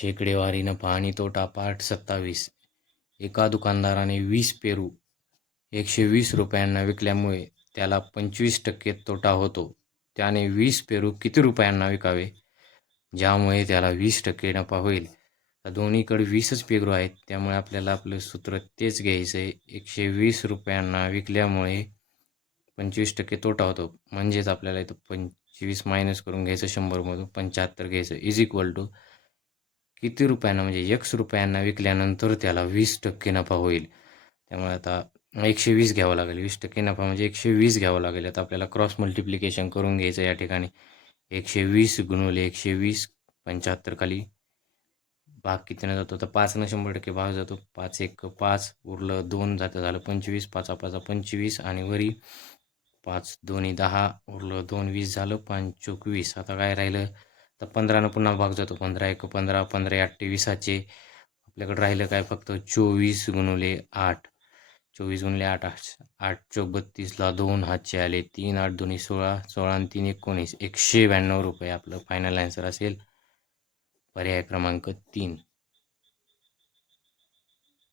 शेकडेवारी नफा आणि तोटा पाठ सत्तावीस. एका दुकानदाराने वीस पेरू एकशे वीस रुपयांना विकल्यामुळे त्याला पंचवीस टक्के तोटा होतो. त्याने वीस पेरू किती रुपयांना विकावे? ज्यामुळे त्याला वीस टक्के नफा होईल. दोन्हीकडे वीसच पेरू आहेत. त्यामुळे आपल्याला आपलं सूत्र तेच घ्यायचं आहे एकशे वीस रुपयांना विकल्यामुळे पंचवीस टक्के तोटा होतो. म्हणजेच आपल्याला इथं पंचवीस मायनस करून घ्यायचं शंभरमधून पंच्याहत्तर घ्यायचं. इज इक्वल टू किती रुपयांना म्हणजे एकशे रुपयांना विकल्यानंतर त्याला वीस टक्के नफा होईल. त्यामुळे आता एकशे वीस घ्यावं लागेल. वीस टक्के नफा म्हणजे एकशे वीस घ्यावं लागेल. आता आपल्याला क्रॉस मल्टिप्लिकेशन करून घ्यायचं या ठिकाणी. एकशे वीस गुणवले एकशे वीस पंच्याहत्तर खाली. भाग कितीनं जातो? तर पाचनं शंभर टक्के भाग जातो. पाच एक पाच उरलं दोन जातं झालं पंचवीस. पाचा पाचा पंचवीस आणि वरी पाच दोन्ही दहा उरलं दोन वीस झालं पाच चोक वीस आता काय राहिलं? तर पंधरानं पुन्हा भाग जातो. पंधरा एक पंधरा पंधरा अठ्ठेवीसाचे आपल्याकडे राहिलं काय? फक्त चोवीस गुणवले आठ. चोवीस गुणले आठ आठ आठ चौक बत्तीसला दोन हातचे आले. तीन आठ दोन्ही सोळा सोळा आणि तीन एकोणीस. एकशे ब्याण्णव रुपये आपलं फायनल आन्सर असेल. पर्याय क्रमांक तीन.